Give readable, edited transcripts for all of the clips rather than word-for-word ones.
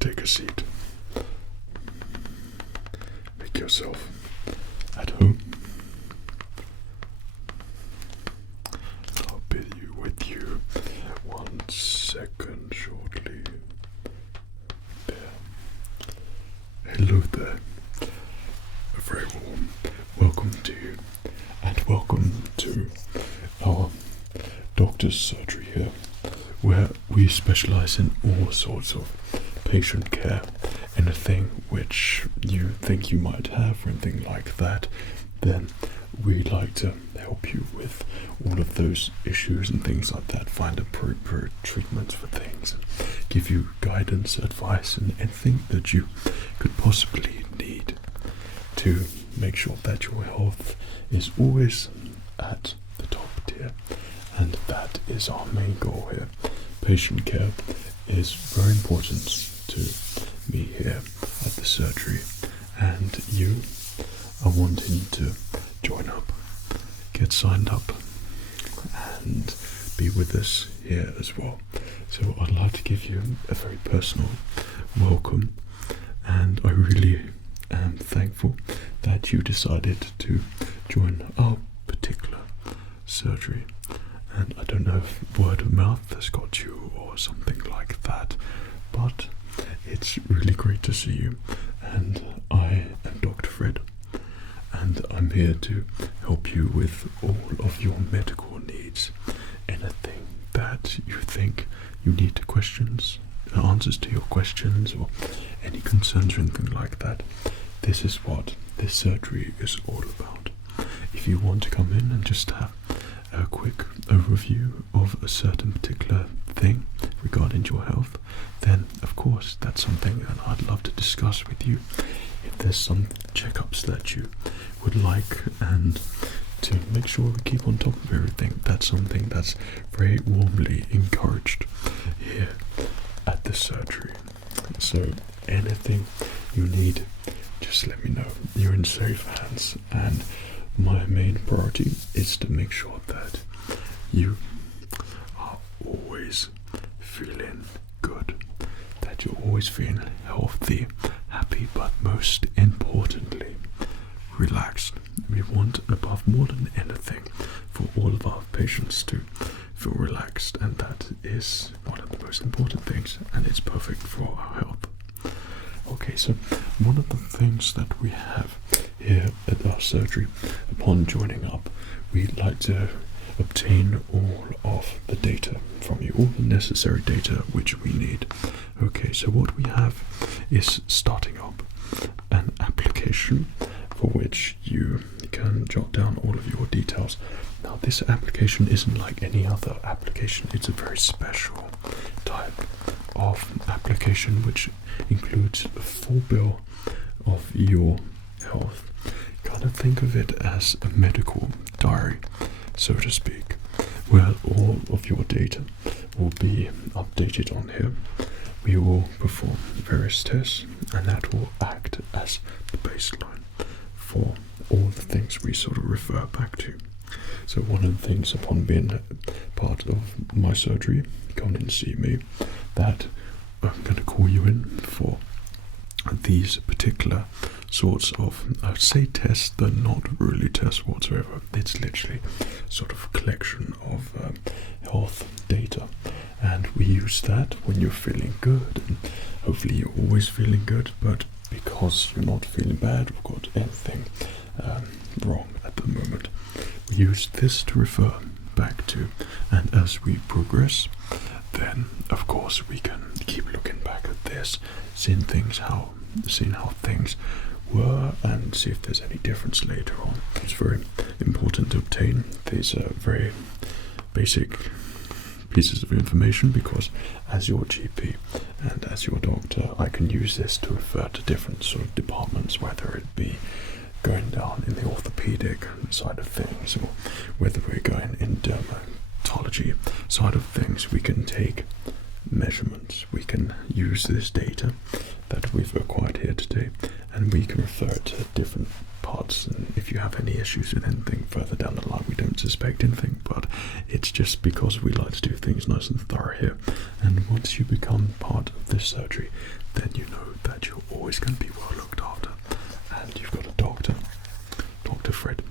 take a seat. Make yourself at home. I'll be with you 1 second shortly. There. Hello there. A very warm welcome to you, and welcome to our doctor's surgery here, where we specialize in all sorts of patient care. Anything which you think you might have or anything like that, then we like to help you with all of those issues and things like that, find appropriate treatments for things, and give you guidance, advice, and anything that you could possibly need to make sure that your health is always at the top tier. And that is our main goal here. Patient care is very important to me here at the surgery, and you are wanting to join up, get signed up, and be with us here as well. So I'd like to give you a very personal welcome, and I really am thankful that you decided to join our particular surgery. And I don't know if word of mouth has got you or something like that, but it's really great to see you. And I am Dr. Fred, and I'm here to help you with all of your medical needs. Anything that you think you need questions, answers to your questions, or any concerns or anything like that, this is what this surgery is all about. If you want to come in and just have a quick overview of a certain particular thing regarding your health, then of course that's something that I'd love to discuss with you. If there's some checkups that you would like, and to make sure we keep on top of everything, that's something that's very warmly encouraged here at the surgery. So anything you need, just let me know. You're in safe hands, and my main priority is to make sure that you are always feeling good, that you're always feeling healthy, happy, but most importantly, relaxed. We want, above more than anything, for all of our patients to feel relaxed, and that is one of the most important things, and it's perfect for our health. Okay, so one of the things that we have here at our surgery, upon joining up, we like to obtain all of the data from you, all the necessary data which we need. Okay, so what we have is starting up an application for which you can jot down all of your details. Now, this application isn't like any other application. It's a very special type of application which includes a full bill of your health. Kind of think of it as a medical diary, so to speak, where all of your data will be updated on here. We will perform various tests, and that will act as the baseline for all the things we sort of refer back to. So one of the things, upon being part of my surgery, come in and see me, that I'm going to call you in for these particular sorts of, I would say tests, they're not really tests whatsoever. It's literally sort of a collection of health data, and we use that when you're feeling good, and hopefully you're always feeling good, but because you're not feeling bad or got anything wrong at the moment, we use this to refer back to, and as we progress, then of course we can keep looking back at this, seeing how things were, and see if there's any difference later on. It's very important to obtain these very basic pieces of information, because as your GP and as your doctor, I can use this to refer to different sort of departments, whether it be going down in the orthopedic side of things, or whether we're going in dermatology side of things. We can take measurements. We can use this data that we've acquired here today, and we can refer it to different parts. And if you have any issues with anything further down the line, we don't suspect anything, but it's just because we like to do things nice and thorough here. And once you become part of this surgery, then you know that you're always going to be well looked after, and you've got a doctor, Dr. Fred,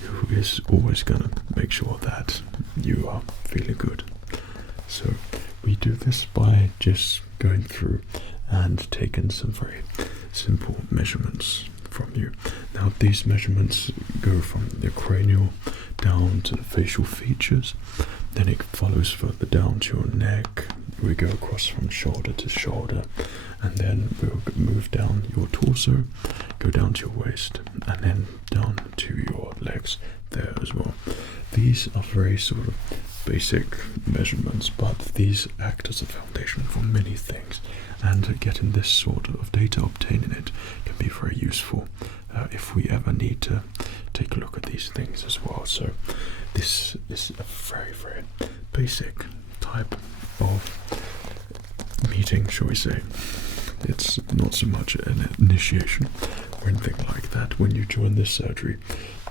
who is always going to make sure that you are feeling good. So we do this by just going through and taking some very simple measurements from you. Now these measurements go from the cranial down to the facial features, then it follows further down to your neck. We go across from shoulder to shoulder, and then we'll move down your torso, go down to your waist, and then down to your legs there as well. These are very sort of basic measurements, but these act as a foundation for many things, and getting this sort of data, obtaining it, can be very useful if we ever need to take a look at these things as well. So this is a very, very basic type of meeting, shall we say. It's not so much an initiation or anything like that. When you join this surgery,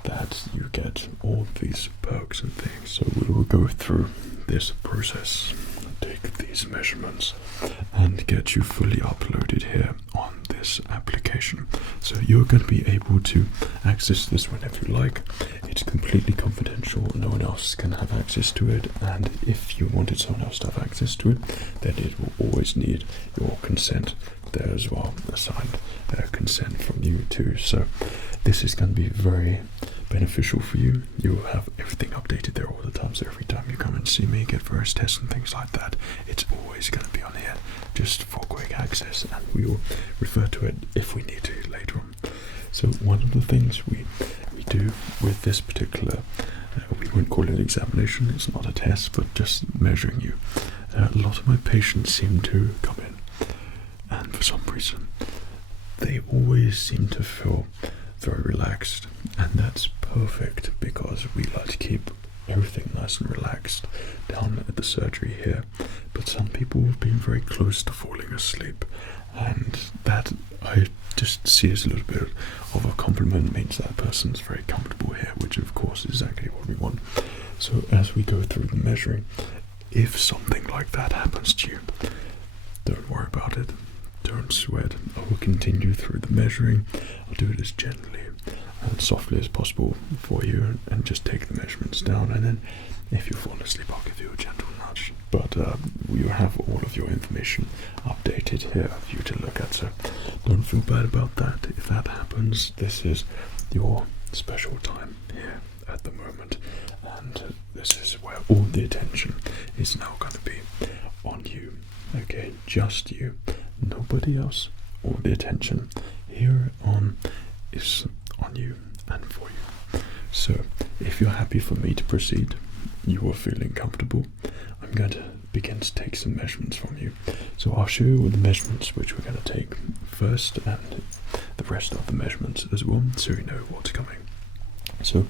that you get all these perks and things. So we will go through this process, take these measurements, and get you fully uploaded here on this application. So you're going to be able to access this whenever you like. It's completely confidential, no one else can have access to it, and if you wanted someone else to have access to it, then it will always need your consent there as well, a signed consent from you too. So this is going to be very beneficial for you. You will have everything updated there all the time, so every time you come and see me, get various tests and things like that, it's always going to be on here just for quick access, and we will refer to it if we need to later on. So one of the things we do with this particular, we wouldn't call it an examination, it's not a test, but just measuring you. A lot of my patients seem to come in, and for some reason they always seem to feel very relaxed, and that's perfect because we like to keep everything nice and relaxed down at the surgery here. But some people have been very close to falling asleep, and that I just see as a little bit of a compliment. Means that person's very comfortable here, which of course is exactly what we want. So as we go through the measuring, if something like that happens to you, don't worry about it. Don't sweat. I will continue through the measuring. I'll do it as gently and softly as possible for you, and just take the measurements down, and then if you fall asleep, I'll give you a gentle nudge. But you have all of your information updated here for you to look at, so don't feel bad about that. If that happens, this is your special time here at the moment, and this is where all the attention is now going to be on you. Okay, just you, nobody else. All the attention here on is on you and for you. So if you're happy for me to proceed, you are feeling comfortable, I'm going to begin to take some measurements from you. So I'll show you all the measurements which we're going to take first, and the rest of the measurements as well, so you know what's coming. So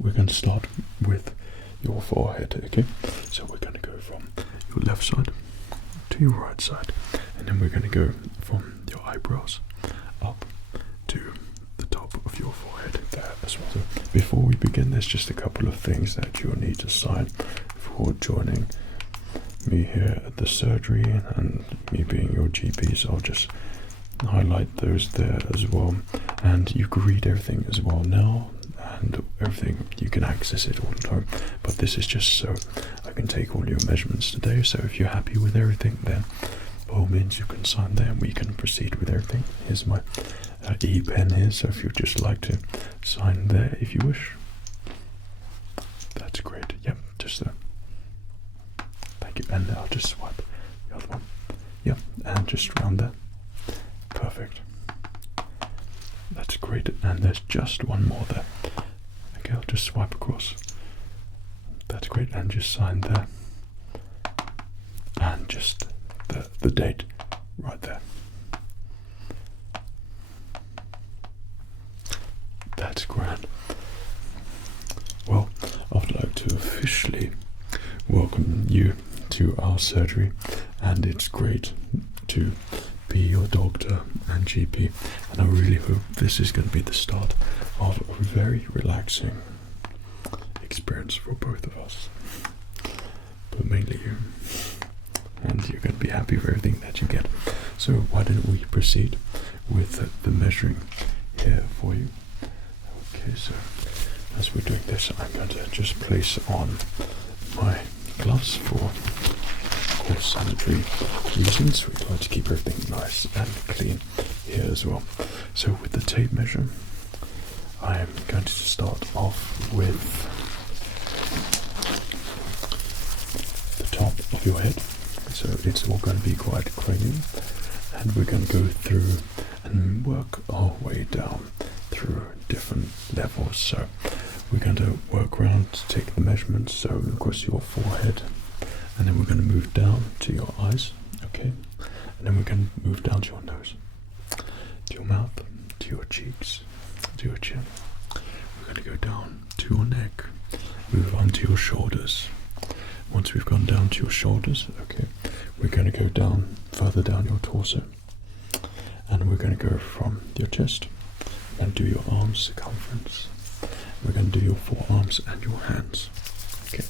we're going to start with your forehead, okay? So we're going to go from your left side to your right side, and then we're going to go from your eyebrows up to the top of your forehead there as well. So before we begin, there's just a couple of things that you'll need to sign before joining me here at the surgery, and me being your GP, so I'll just highlight those there as well, and you can read everything as well now, and everything you can access it all the time, but this is just so I can take all your measurements today. So if you're happy with everything, then by all means you can sign there and we can proceed with everything. Here's my e-pen here, so if you'd just like to sign there if you wish. That's great. Yep, just there. Thank you. And I'll just swipe the other one. Yep, and just around there. Perfect. That's great. And there's just one more there. Okay, I'll just swipe across. That's great. And just sign there. And just the date right there. That's grand. Well, I'd like to officially welcome you to our surgery, and it's great to be your doctor and GP, and I really hope this is going to be the start of a very relaxing experience for both of us, but mainly you, and you're going to be happy with everything that you get. So why don't we proceed with the measuring here for you. Okay, so as we're doing this, I'm going to just place on my gloves for, of course, sanitary reasons. We like to keep everything nice and clean here as well. So with the tape measure, I am going to start off with the top of your head. So it's all going to be quite cranial, and we're going to go through and work our way down through different levels. So we're going to work around to take the measurements, so across your forehead, and then we're going to move down to your eyes, okay, and then we're going to move down to your nose, to your mouth, to your cheeks, to your chin. We're going to go down to your neck, move on to your shoulders. Once we've gone down to your shoulders, okay, we're going to go down, further down your torso, and we're going to go from your chest. We're going to do your arms circumference. We're going to do your forearms and your hands, okay,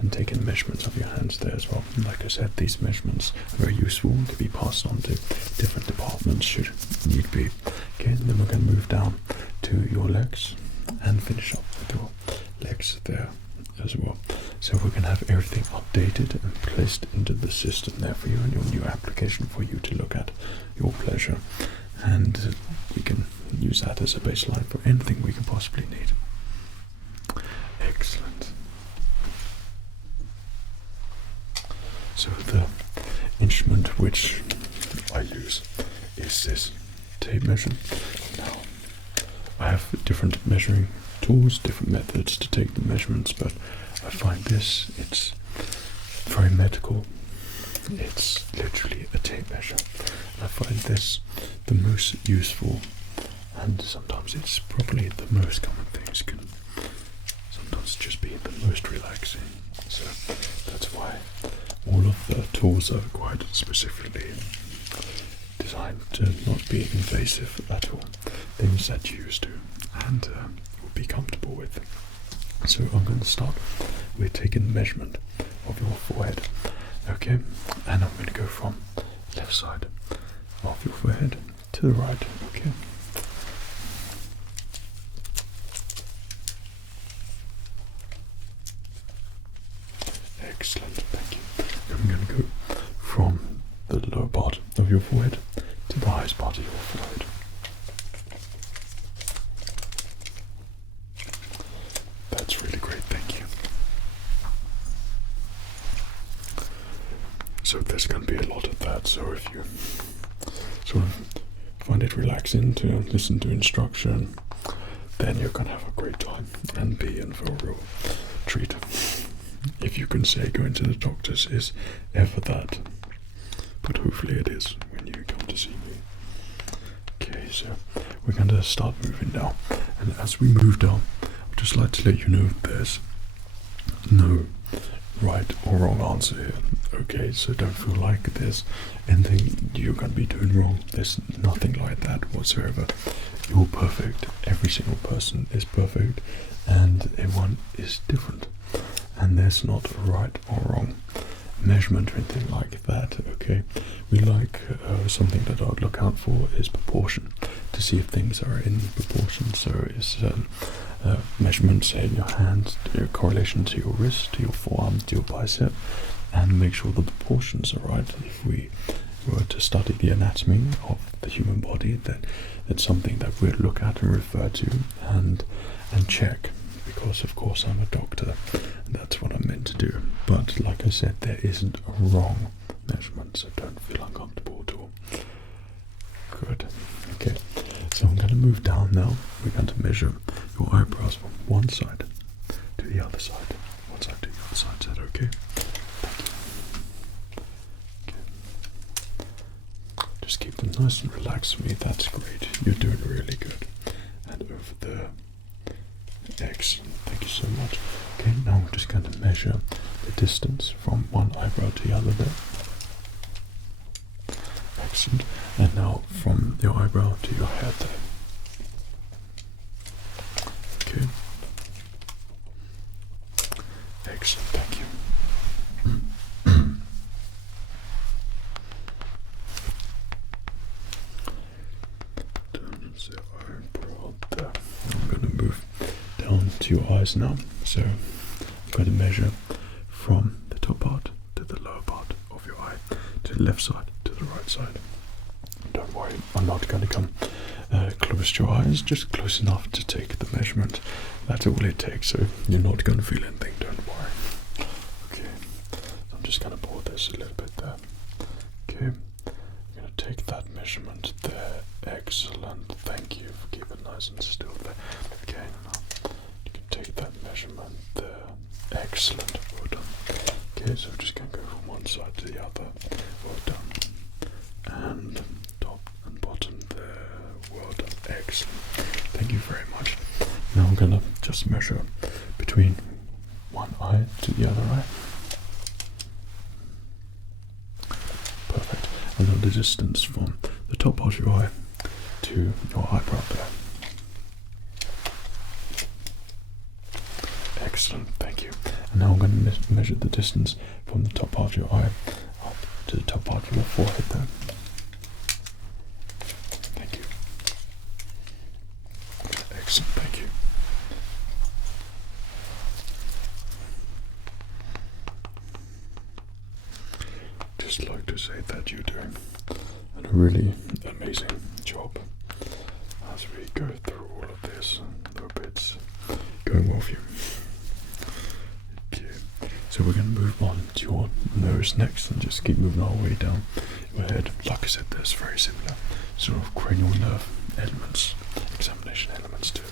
and taking measurements of your hands there as well. And like I said, these measurements are very useful to be passed on to different departments should need be. Okay, and then we're going to move down to your legs and finish up with your legs there as well. So we're going to have everything updated and placed into the system there for you, and your new application for you to look at your pleasure, and we can use that as a baseline for anything we can possibly need. Excellent. So the instrument which I use is this tape measure. Now, I have different measuring tools, different methods to take the measurements, but I find this, it's very medical. It's literally a tape measure. I find this the most useful, and sometimes it's probably the most common things can sometimes just be the most relaxing. So that's why all of the tools are quite specifically designed to not be invasive at all. Things that you used to and will be comfortable with. So I'm going to start with taking the measurement of your forehead. Okay, and I'm going to go from left side of your forehead to the right. Okay. Excellent, thank you. I'm going to go from the lower part of your forehead to the highest part of your forehead. That's really great, thank you. So there's going to be a lot of that, so if you sort of find it relaxing to listen to instruction, then you're going to have a great time and be in for a real treat. If you can say going to the doctors is ever that, but hopefully it is when you come to see me. Okay, so we're going to start moving down, and as we move down, I'd just like to let you know there's no right or wrong answer here. Okay, so don't feel like there's anything you're going to be doing wrong. There's nothing like that whatsoever. You're perfect. Every single person is perfect, and everyone is different. And there's not a right or wrong measurement or anything like that. Okay, we like something that I would look out for is proportion, to see if things are in proportion. So it's measurements in your hand, your correlation to your wrist, to your forearm, to your bicep, and make sure the proportions are right. If we were to study the anatomy of the human body, then it's something that we'd look at and refer to and check, because of course I'm a doctor and that's what I'm meant to do. But like I said, there isn't a wrong measurement, so don't feel uncomfortable at all. Good. Okay, so I'm going to move down now. We're going to measure your eyebrows from one side to the other side. One side to the other side. Is that okay? Okay. Just keep them nice and relaxed for me. That's great. You're doing really good. And over there. Excellent. Thank you so much. Okay, now we're just going to measure the distance from one eyebrow to the other there. Excellent. And now from your eyebrow to your head there. Okay. Excellent, thank you. So I'm going to move down to your eyes now. So I'm going to measure from the top part to the lower part of your eye, to the left side to the right side. Don't worry, I'm not going to come close to your eyes, just close enough to take the measurement. That's all it takes, so you're not going to feel anything, don't worry. Okay, so I'm just going to pour this a little bit there. Okay, I'm going to take that measurement there. Excellent, thank you for keeping it nice and still there. Okay, now you can take that measurement there. Excellent, well done. Okay, so we're just going to go from one side to the other. Well done. And top and bottom there. Well done. Excellent. Thank you very much. Now I'm going to just measure between one eye to the other eye. Perfect. And then the distance from the top part of your eye to your eyebrow there. Excellent, thank you. And now I'm going to measure the distance from the top part of your eye up to the top part of your forehead there. Thank you. Excellent, thank you. Just like to say that you're doing a really amazing job as we go through all of this. I hope it's going well for you. Okay, so we're going to move on to your nose next and just keep moving our way down your head. Like I said, there's very similar sort of cranial nerve elements, examination elements to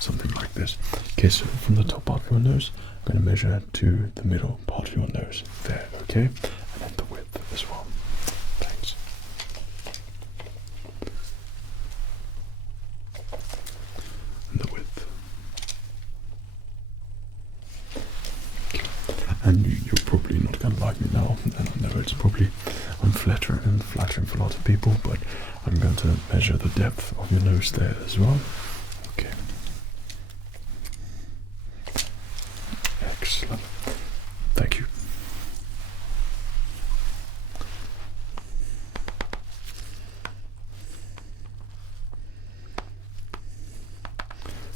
something like this. Okay, so from the top part of your nose, I'm going to measure to the middle part of your nose there, okay? And then the width as well. Thanks. And the width. Okay. And you're probably not going to like me now, and I know it's probably unflattering for a lot of people, but I'm going to measure the depth of your nose there as well. Okay. Excellent. Thank you.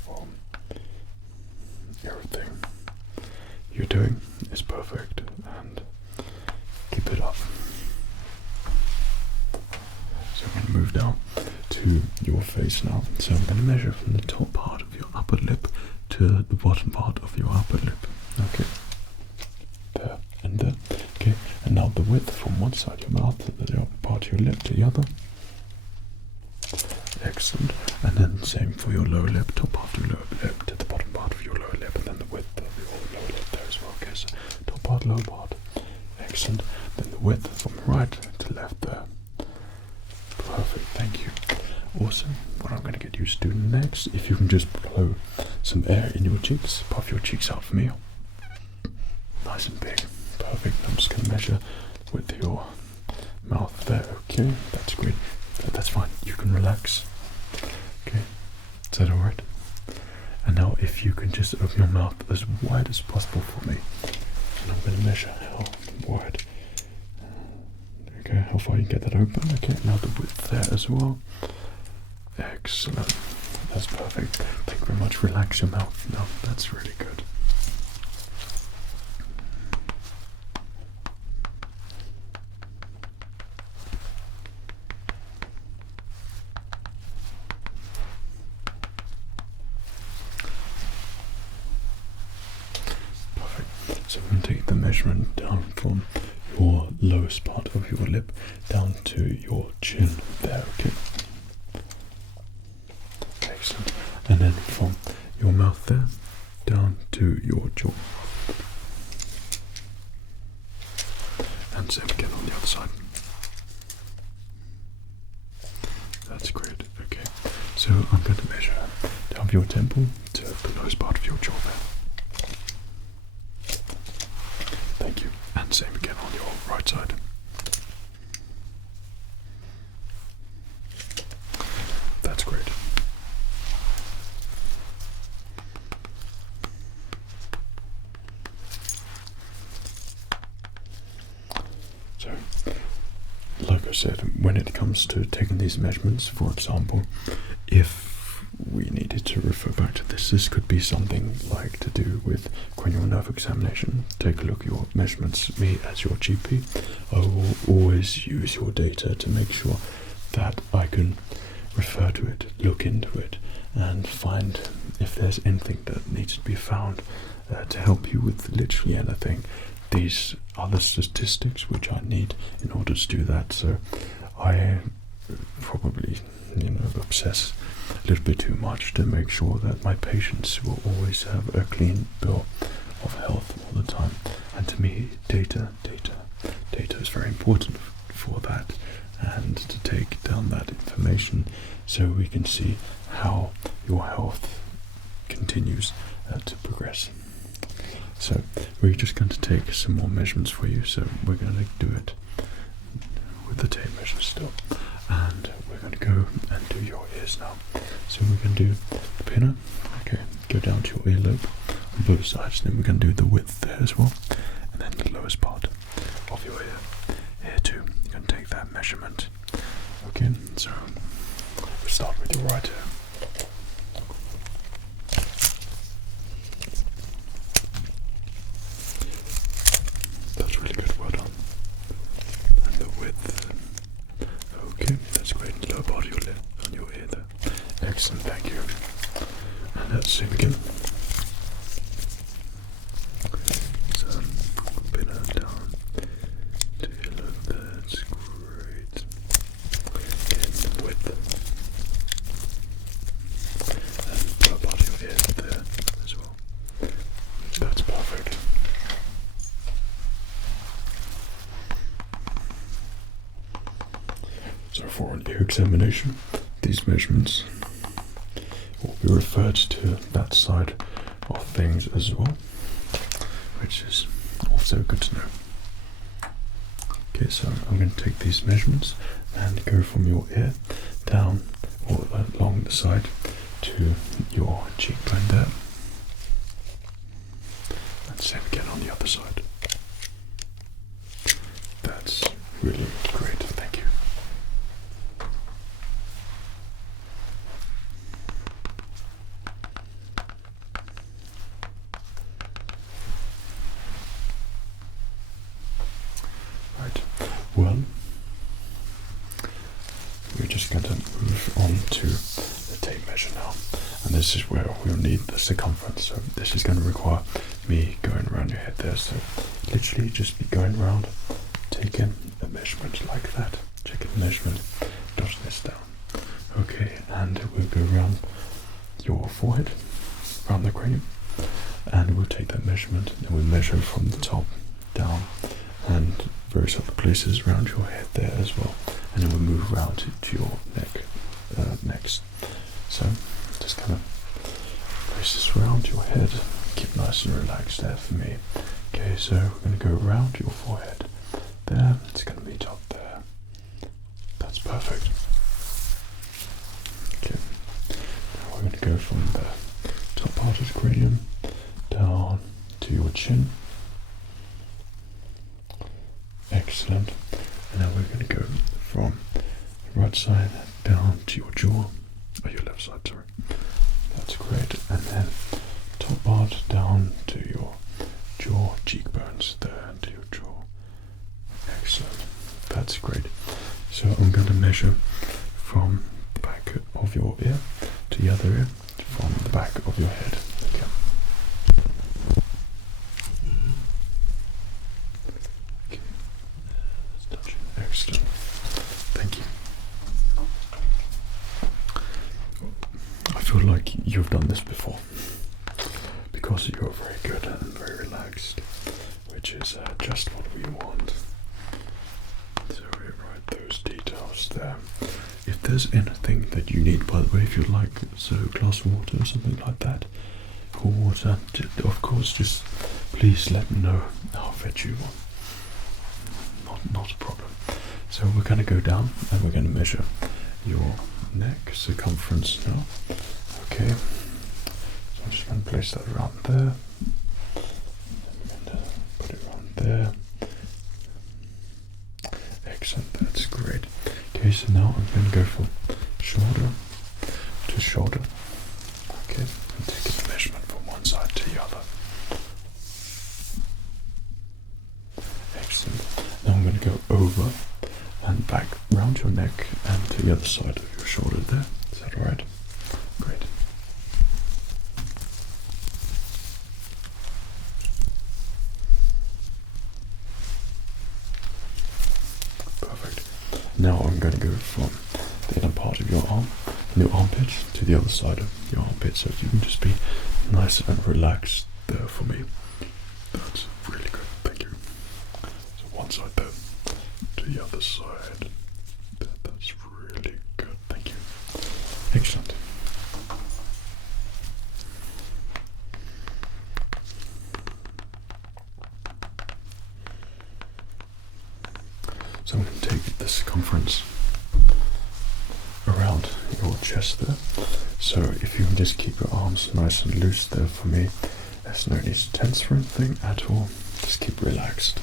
Well, everything you're doing is perfect, and keep it up. So I'm going to move down to your face now. So I'm going to measure from the top part of your upper lip to the bottom part of your upper lip. Okay. There and there. Okay. And now the width from one side of your mouth to the upper part of your lip to the other. Excellent. And then same for your lower lip, top part of your lower lip to the bottom part of your lower lip, and then the width of your lower lip there as well. Okay, so top part, lower part. Excellent. Then the width from right to left there. Perfect, thank you. Awesome. What I'm going to get you to do next, if you can just blow some air in your cheeks, puff your cheeks out for me. Nice and big. Perfect. I'm just going to measure with your mouth there. Okay, that's great. That's fine. You can relax. Okay, is that alright? And now if you can just open your mouth as wide as possible for me. And I'm going to measure how wide. Okay, how far you can get that open. Okay, now the width there as well. Excellent. That's perfect. Thank you very much. Relax your mouth now. That's really good. Perfect. So I'm going to take the measurement down from your lowest part of your lip down to your chin there, okay? Excellent. And then from your mouth there down to your jaw. And same again on the other side. That's great, okay. So I'm going to measure down your temple to the lowest part of your jaw there. Thank you. And same again on your right side. said, when it comes to taking these measurements, for example, if we needed to refer back to this could be something like to do with cranial nerve examination. Take a look at your measurements. Me as your GP, I will always use your data to make sure that I can refer to it, look into it, and find if there's anything that needs to be found to help you with literally anything. These are the statistics which I need in order to do that. So I probably, obsess a little bit too much to make sure that my patients will always have a clean bill of health all the time. And to me, data is very important for that, and to take down that information so we can see how your health continues to progress. So we're just going to take some more measurements for you. So we're going to do it with the tape measure still, and we're going to go and do your ears now. So we're going to do the pinner, okay, go down to your earlobe on both sides, then we're going to do the width there as well, and then the lowest part of your ear here too. You're going to take that measurement. Okay, so we'll start with your right ear. That's really good, well done. And the width. Okay, that's great. Lower part of your lip on your ear there. Excellent, thank you. And that's same again. So pin her down to your lip. That's great. Again, the width. And lower part of your ear there as well. That's perfect. So for an ear examination, these measurements will be referred to that side of things as well, which is also good to know. Okay, so I'm going to take these measurements and go from your ear down or along the side to your cheekbone there. And same again on the other side. That's really great, thank you. Right, well, we're just going to move on to the tape measure now, and this is where we'll need the circumference. So this is going to require me going around your head there, so literally just be going around, taking a measurement like that, checking the measurement, jotting this down. Okay, and we'll go around your forehead, around the cranium, and we'll take that measurement and we'll measure from the top down and various other places around your head there as well, and then we'll move around to your neck next. So just kind of place this around your head, keep nice and relaxed there for me. Okay, so we're going to go around your forehead there, it's going to meet up there. That's perfect. Okay, now we're going to go from the top part of the cranium down to your chin. Excellent. And now we're going to go from the right side down to your jaw, or your left side, sorry. That's great. And then top part down to your jaw, cheekbones there, to your jaw. Excellent. That's great. So I'm going to measure from the back of your ear to the other ear, from the back of your head. Okay. Okay. That's touching. Excellent. Thank you. I feel like you've done this before, because you're very good and very relaxed, which is just what we want. So we write those details there. If there's anything that you need, by the way, if you'd like, so a glass of water or something like that, cool water, of course, just please let me know. I'll fetch you one. Not a problem. So we're going to go down and we're going to measure your neck circumference now. Okay, so I'm just going to place that around there. I'm going to put it around there. Excellent, that's great. the other side of your shoulder there. Is that alright? Great. Perfect. Now I'm going to go from the inner part of your arm, and your armpit, to the other side of your armpit, so you can just be nice and relaxed there for me. That's really good, thank you. So one side there, to the other side. That's really good, thank you. Excellent. So I'm going to take the circumference around your chest there. So if you can just keep your arms nice and loose there for me, there's no need to tense for anything at all. Just keep relaxed.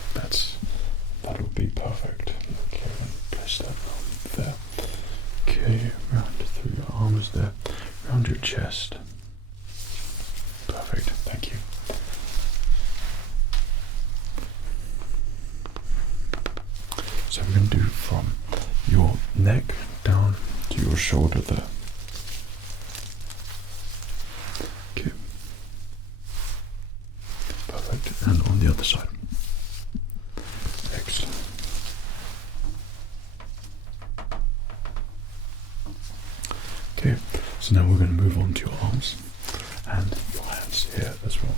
That'll be perfect. Okay, place that around there. Okay, round through your arms there, around your chest. Perfect. Thank you. So I'm going to do from your neck down to your shoulder there. Okay. Perfect. And on the other side. Excellent. Okay, so now we're going to move on to your arms and your hands here as well.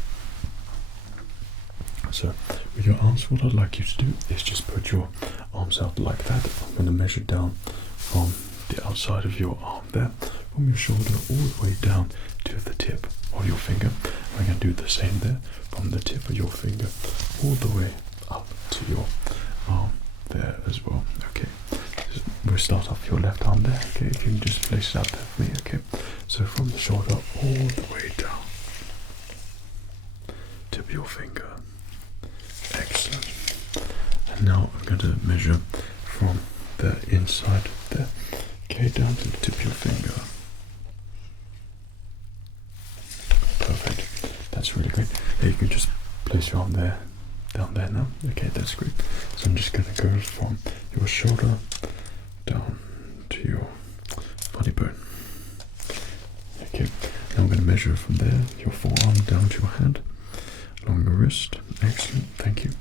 So with your arms, what I'd like you to do is just put your arms out like that. I'm going to measure down from the outside of your arm there, from your shoulder all the way down to the tip of your finger. I'm going to do the same there, from the tip of your finger all the way up to your arm there as well. Okay, we'll start off your left arm there. Okay, if you can just place it out there for me. Okay, so from the shoulder all the way down, tip of your finger. Excellent. And now I'm going to measure from the inside there, okay, down to the tip of your finger. Perfect. That's really great. There, you can just place your arm there, down there now. Okay, that's great. So I'm just going to go from your shoulder down to your funny bone. Okay, now I'm going to measure from there, your forearm down to your hand, along your wrist. Excellent, thank you.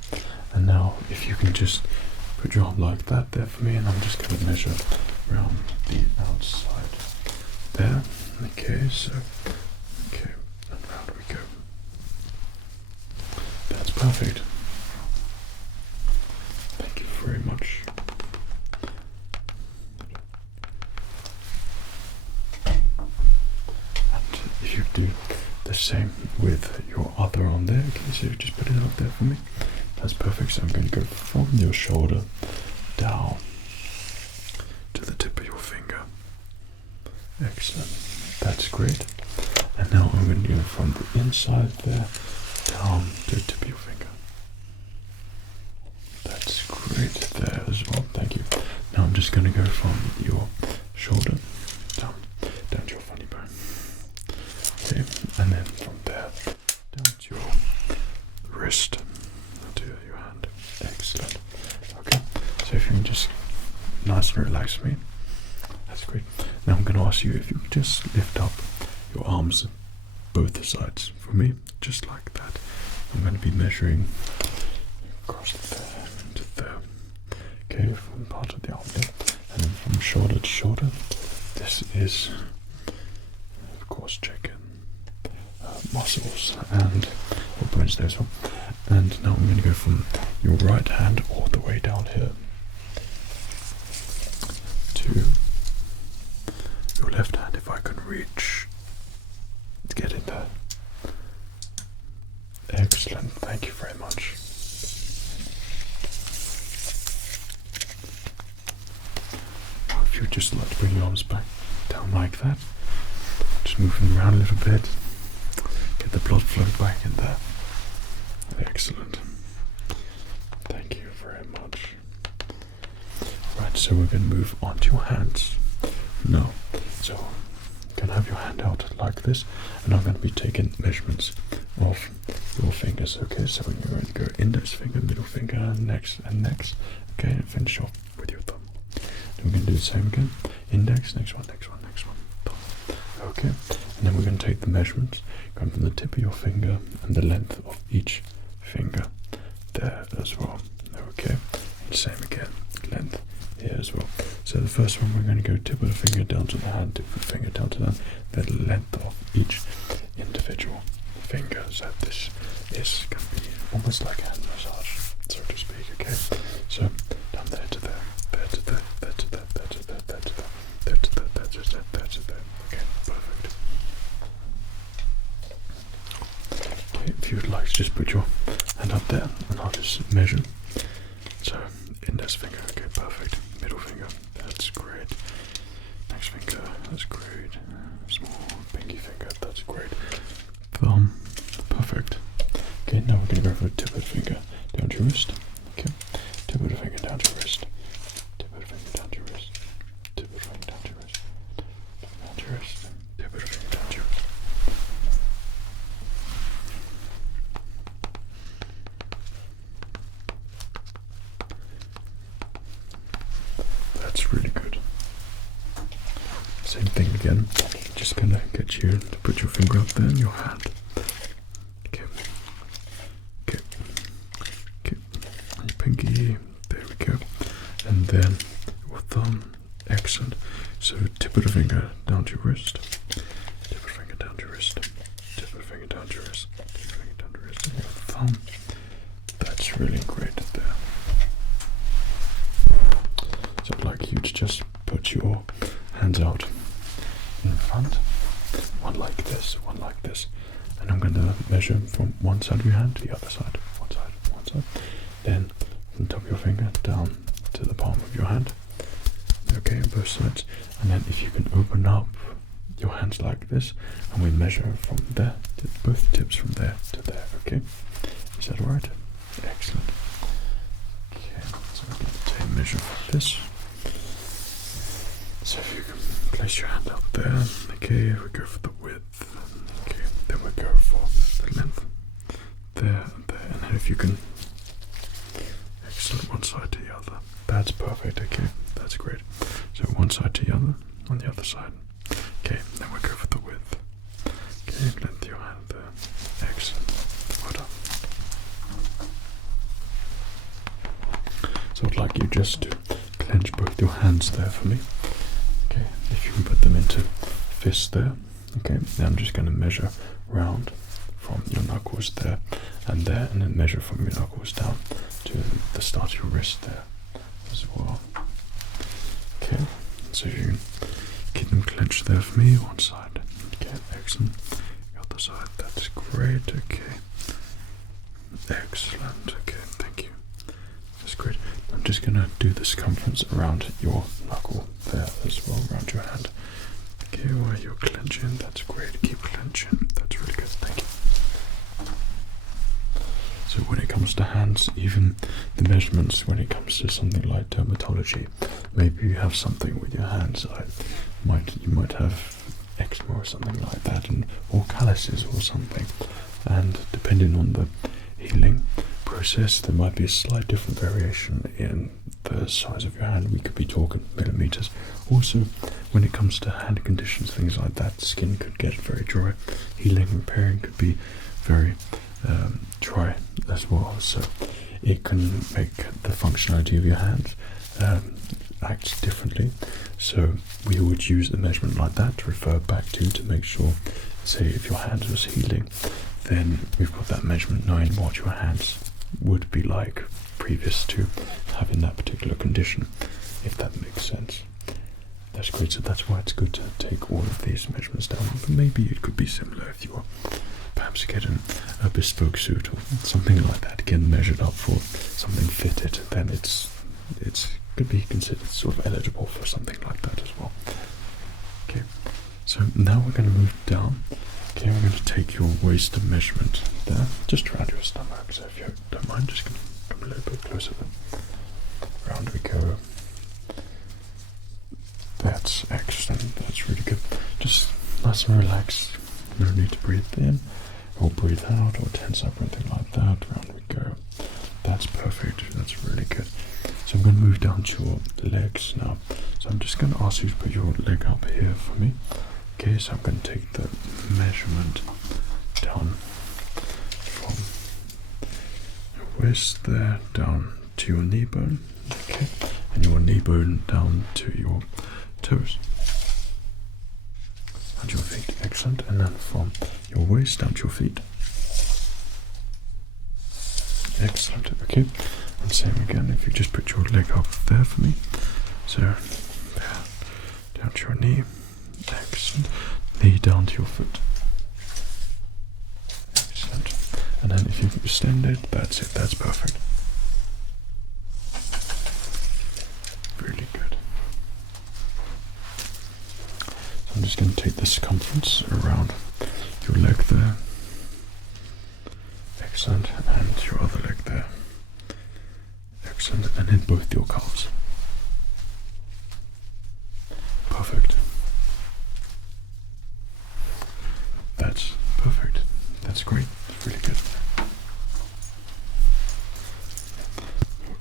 And now if you can just put your arm like that there for me, and I'm just going to measure around the outside there. Okay, so, okay, and round we go. That's perfect. Thank you very much. And if you do the same with your other arm there, okay, so just put it up there for me. That's perfect. So I'm going to go from your shoulder down to the tip of your finger. Excellent. That's great. And now I'm going to go from the inside there down to the tip of your finger. That's great there as well. Thank you. Now I'm just going to go from your shoulder down to your funny bone. Okay, and then from there down to your wrist. Your hand. Excellent. Okay, so if you can just nice and relax me, that's great. Now I'm going to ask you if you can just lift up your arms both sides for me, just like that. I'm going to be measuring across there to there. Okay, from part of the arm there, and then from shoulder to shoulder. This is, of course, checking muscles and bones there as well. And now I'm going to go from your right hand all the way down here to your left hand, if I can reach to get in there. Excellent, thank you very much. Now if you'd just like to bring your arms back down like that, just move them around a little bit, get the blood flow back in there. Excellent. Thank you very much. Right, so we're going to move on to your hands now. So you can have your hand out like this, and I'm going to be taking measurements of your fingers. Okay, so you're going to go index finger, middle finger, next, and next. Okay, and finish off with your thumb. Now we're going to do the same again. Index, next one, next one, next one. Thumb. Okay, and then we're going to take the measurements, come from the tip of your finger and the length of each finger there as well. Okay, and same again, length here as well. So the first one, we're going to go tip of the finger down to the hand, tip of the finger down to the hand, the length of each individual finger. So this is going to be almost like a hand massage, so to speak. Okay, so down there to there, there to there, there to there, there to there, there to there, there to there, there to there, there to there. Okay, perfect. Okay, if you would like to just put your hand up there and I'll just measure. So index finger, okay, perfect. Middle finger, that's great. Next finger, that's great. Small pinky finger, that's great. Thumb, perfect. Okay, now we're going to go for the tip of the finger down to your wrist. Okay, tip of the finger down to your wrist. Tip of the finger down to your wrist. Tip of the finger down to your wrist. Down to your wrist. Tip of the finger down to your wrist. That's really good. Same thing again. Just gonna get you to put your finger up there in your hand. Okay. Okay. Okay. And your pinky. There we go. And then your thumb. Excellent. So tip of the finger down to your wrist. Tip of the finger down to your wrist. Tip of the finger down to your wrist. Tip of the finger down to your wrist. And your thumb. That's really great there. So I'd like you to just put your hands out in front, one like this, and I'm going to measure from one side of your hand to the other side, one side, then from the top of your finger down to the palm of your hand, okay, on both sides, and then if you can open up your hands like this, and we measure from there, to both tips from there to there, okay, is that alright? Excellent. Okay, so I'm going to take a measure for this. So if you can place your hand up there, okay, we go for the width, okay, then we go for the length, there and there, and then if you can, excellent, one side to the other, that's perfect, okay, that's great, so one side to the other, on the other side, okay, then we go for the width, okay, length of your hand there, excellent, well done. So I'd like you just to clench both your hands there for me. If you can put them into fists there, okay, now I'm just going to measure round from your knuckles there, and then measure from your knuckles down to the start of your wrist there as well. Okay, so you can keep them clenched there for me, one side, okay, excellent, the other side, that's great, okay, excellent, okay, thank you, that's great. I'm just going to do the circumference around your knuckle there as well, around your hand. Okay, while you're clenching, that's great, keep clenching, that's really good, thank you. So when it comes to hands, even the measurements, when it comes to something like dermatology, maybe you have something with your hands, you might have eczema or something like that, or calluses or something, and depending on the healing process, there might be a slight different variation in the size of your hand. We could be talking millimeters. Also, when it comes to hand conditions, things like that, skin could get very dry. Healing, repairing could be very dry as well. So it can make the functionality of your hands act differently. So we would use a measurement like that to refer back to make sure, say, if your hand was healing, then we've got that measurement knowing what your hands would be like previous to having that particular condition, if that makes sense. That's great, so that's why it's good to take all of these measurements down. But maybe it could be similar if you are perhaps getting a bespoke suit or something like that, getting measured up for something fitted, then it's could be considered sort of eligible for something like that as well. Okay, so now we're going to move down. Okay, we're going to take your waist measurement there, just around your stomach, so if you don't mind, just come a little bit closer. Round we go. That's excellent, that's really good. Just nice and relaxed, no need to breathe in, or breathe out, or tense up or anything like that. Round we go. That's perfect, that's really good. So I'm going to move down to your legs now. So I'm just going to ask you to put your leg up here for me. Okay, so I'm going to take the measurement down from your waist there down to your knee bone. Okay, and your knee bone down to your toes and your feet. Excellent. And then from your waist down to your feet. Excellent. Okay, and same again. If you just put your leg up there for me. So there, down to your knee. Excellent. Knee down to your foot. Excellent. And then if you can extend it, that's it. That's perfect. Really good. So I'm just going to take the circumference around your leg there. Excellent. And your other leg there. Excellent. And then both your calves. Perfect. That's perfect. That's great. That's really good.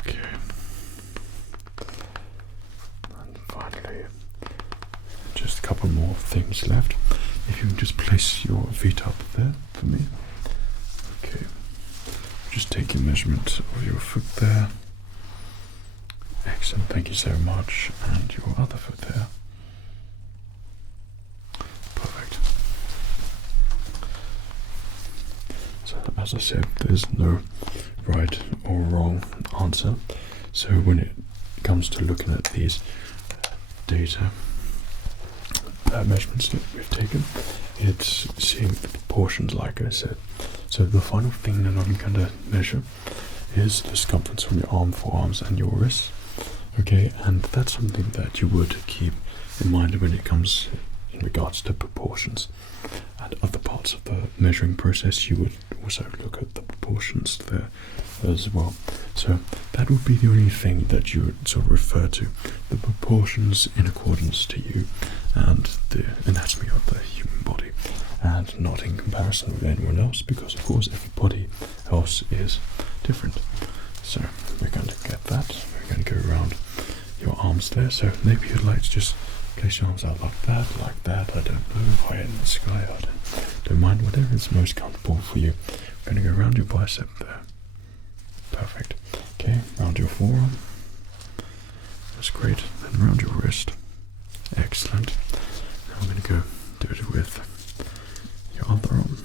Okay. And finally, just a couple more things left. If you can just place your feet up there for me. Okay. Just take your measurement of your foot there. Excellent. Thank you so much. And your other foot there. Perfect. So as I said, there's no right or wrong answer. So when it comes to looking at these data measurements that we've taken, it's seeing the proportions, like I said. So the final thing that I'm going to measure is the circumference from your arm, forearms, and your wrists. Okay, and that's something that you would keep in mind when it comes in regards to proportions. And other parts of the measuring process, you would also look at the proportions there as well. So that would be the only thing that you would sort of refer to, the proportions in accordance to you and the anatomy of the human body, and not in comparison with anyone else, because of course everybody else is different. So we're going to get that. We're going to go around your arms there. So maybe you'd like to just place your arms out like that, I don't know, high in the sky, I don't mind, whatever is most comfortable for you. We're going to go around your bicep there. Perfect. Okay, around your forearm. That's great. Then around your wrist. Excellent. Now I'm going to go do it with your other arm.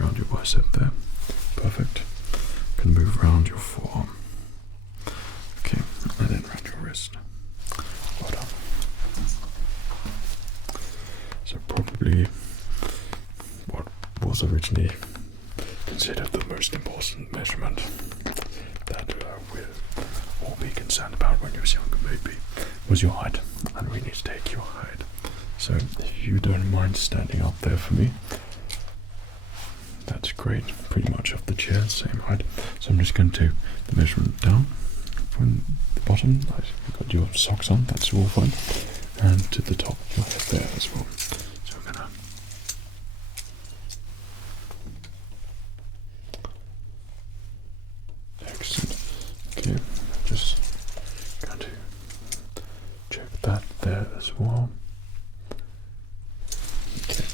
Around your bicep there. Perfect. Going to move around your forearm. Okay, and then around your wrist. Well done. So probably what was originally considered the most important measurement that we'll all be concerned about when you was younger maybe was your height, and we need to take your height. So if you don't mind standing up there for me, that's great. Pretty much off the chair, same height. So I'm just going to take the measurement down from the bottom. You've got your socks on, that's all fine, and to the top of your head there as well. So we're gonna excellent. Okay, just going to check that there as well. Okay.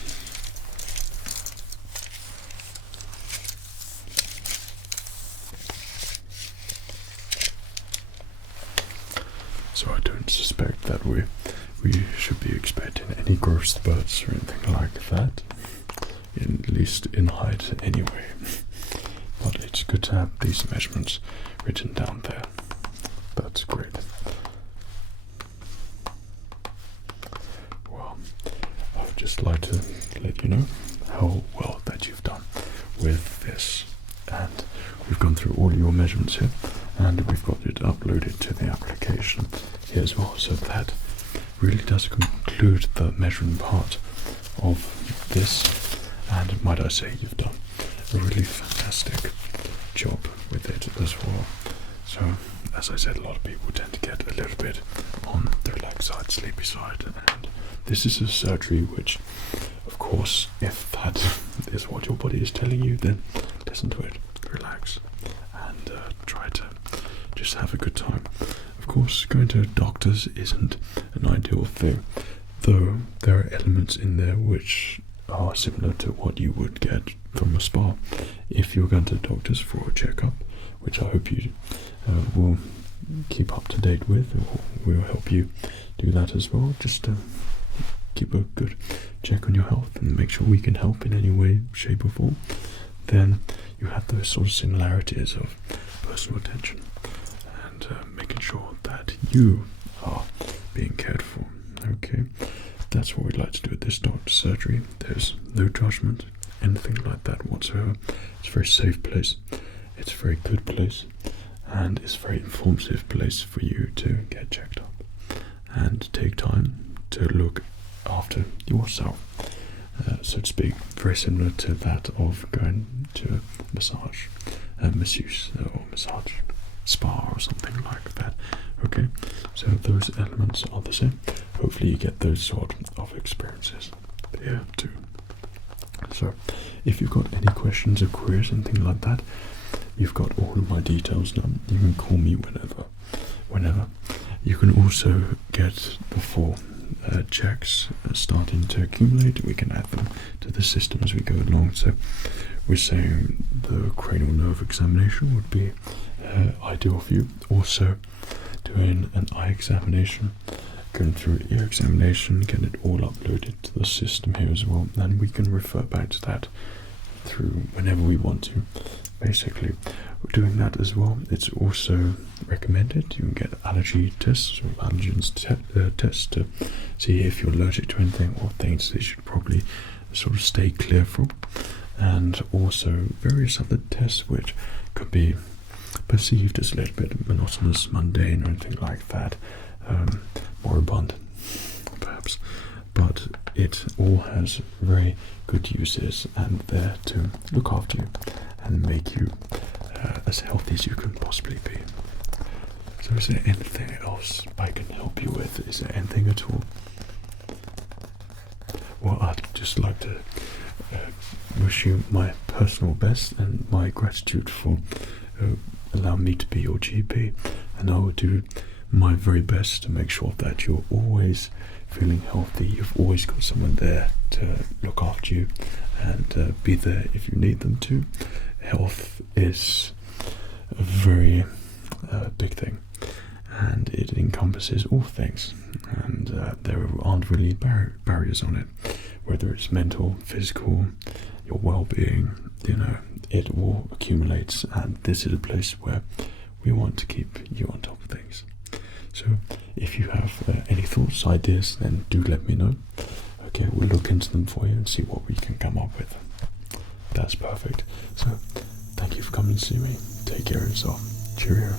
So I don't suspect that we should be expecting any growth spurts or anything like that, at least in height anyway. But it's good to have these measurements written down there. That's great. Well, I would just like to let you know how well that you've done with this. And we've gone through all your measurements here, and we've got it uploaded to the application here as well. So that really does conclude the measuring part of this, and might I say you've done a really fantastic job with it as well. So as I said, a lot of people tend to get a little bit on the relaxed side, sleepy side, and this is a surgery which, of course, if that is what your body is telling you, then listen to it, relax, and try to just have a good time. Of course, going to a doctor's isn't an ideal thing, though there are elements in there which are similar to what you would get from a spa if you're going to the doctor's for a checkup, which I hope you will keep up to date with, or we'll help you do that as well. Just keep a good check on your health and make sure we can help in any way, shape or form. Then you have those sort of similarities of personal attention and making sure that you are being cared for. Okay, that's what we'd like to do at this doctor's surgery. There's no judgment, anything like that whatsoever. It's a very safe place, it's a very good place, and it's a very informative place for you to get checked up and take time to look after yourself, so to speak. Very similar to that of going to a massage, masseuse or massage spa or something like that. Okay, so those elements are the same. Hopefully you get those sort of experiences here too. So if you've got any questions or queries, anything like that, you've got all of my details now. You can call me whenever. You can also get the full checks starting to accumulate. We can add them to the system as we go along. So we're saying the cranial nerve examination would be ideal for you. Also doing an eye examination, going through ear examination, getting it all uploaded to the system here as well. And we can refer back to that through whenever we want to. Basically, we're doing that as well. It's also recommended you can get allergy tests or allergens tests to see if you're allergic to anything or things that you should probably sort of stay clear from, and also various other tests which could be perceived as a little bit monotonous, mundane, or anything like that, moribund perhaps, but it all has very good uses and there to look after you and make you as healthy as you can possibly be. So is there anything else I can help you with? Is there anything at all? Well, I'd just like to wish you my personal best and my gratitude for allowing me to be your GP, and I will do my very best to make sure that you're always feeling healthy. You've always got someone there to look after you and be there if you need them to. Health is a very big thing, and it encompasses all things, and there aren't really barriers on it, whether it's mental, physical, your well-being. You know, it all accumulates, and this is a place where we want to keep you on top of things. So if you have any thoughts, ideas, then do let me know. Okay, we'll look into them for you and see what we can come up with. That's perfect. So thank you for coming to see me. Take care of yourself. Cheerio.